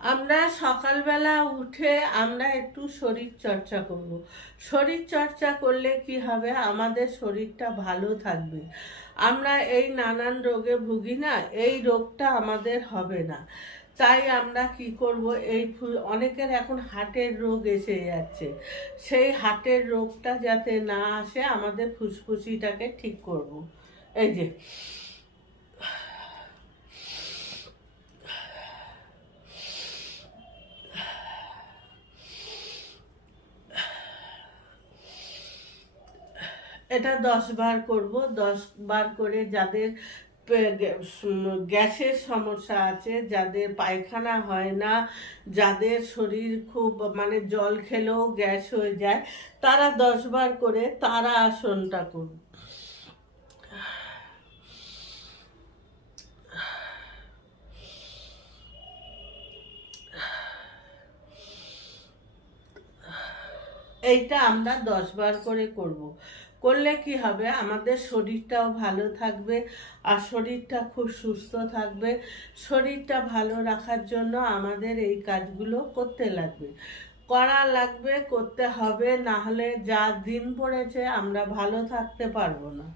আমরা সকালবেলা উঠে আমরা একটু শরীর চর্চা করব। শরীর চর্চা করলে কি হবে, আমাদের শরীরটা ভালো থাকবে। আমরা এই নানান রোগে ভুগি না, এই রোগটা আমাদের হবে না। তাই আমরা কি করব, এই অনেকের এখন হার্টের রোগ এসে যাচ্ছে। সেই হার্টের রোগটা যাতে না আসে, আমাদের ফুসফুসিটাকে ঠিক করব। এই যে এটা 10 বার করব। 10 বার করে যাদের গ্যাসের সমস্যা আছে, যাদের পায়খানা হয় না, যাদের শরীর খুব মানে জল খেলেও গ্যাস হয়ে যায়, তারা 10 বার করে তারা আসনটা করুন। এইটা আমরা 10 বার করে করব। করলে কি হবে, আমাদের শরীরটাও ভালো থাকবে আর শরীরটা খুব সুস্থ থাকবে। শরীরটা ভালো রাখার জন্য আমাদের এই কাজগুলো করতে লাগবে, করতে হবে, না হলে যা দিন পড়েছে আমরা ভালো থাকতে পারবো না।